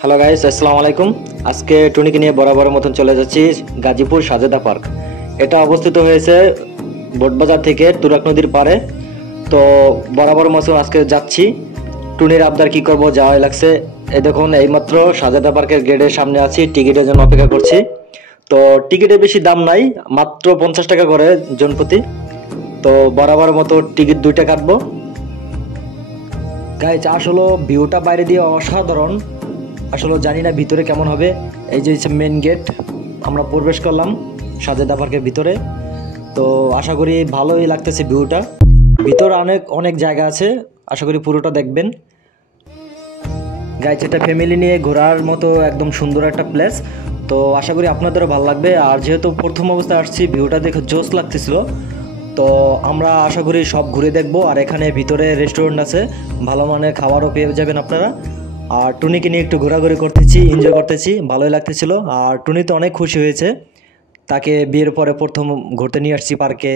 Hello guys, আসসালামু আলাইকুম। আজকে টুনিকে নিয়ে বরাবরের মতন চলে যাচ্ছি গাজীপুর সাজেদা পার্ক। এটা অবস্থিত হয়েছে বোটবাজার থেকে তুরাগ নদীর পাড়ে। তো বরাবর মতন আজকে যাচ্ছি। টুনির আবদার কি করব, যাওয়াই লাগছে। এই দেখুন, এইমাত্র সাজেদা পার্কের গেটের সামনে আছি, টিকিটের জন্য অপেক্ষা করছি। তো টিকিটে বেশি দাম নাই, মাত্র 50 টাকা করে জনপ্রতি। তো বরাবর মতো টিকিট 2টা কাটবো। গাইজ, আসলে ভিউটা বাইরে দিয়ে অসাধারণ। আসলে জানি না ভিতরে কেমন হবে। এই যে মেন গেট, আমরা প্রবেশ করলাম সাজেদা পার্কের ভিতরে। তো আশা করি ভালোই লাগতেছে ভিউটা। ভিতরে অনেক অনেক জায়গা আছে, আশা করি পুরোটা দেখবেন। গাইজ, এটা ফ্যামিলি নিয়ে ঘোরার মতো একদম সুন্দর একটা প্লেস। তো আশা করি আপনাদেরও ভালো লাগবে। আর যেহেতু প্রথম অবস্থায় আসছি, ভিউটা দেখে জোস লাগতেছিল। তো আমরা আশা করি সব ঘুরে দেখব। আর এখানে ভিতরে রেস্টুরেন্ট আছে, ভালো মানের খাবারও পেয়ে যাবেন আপনারা। আর টুনিকে নিয়ে একটু ঘোরাঘুরি করতেছি, এনজয় করতেছি, ভালোই লাগতেছিল। আর টুনি তো অনেক খুশি হয়েছে, তাকে বিয়ের পরে প্রথম ঘুরতে নিয়ে আসছি পার্কে।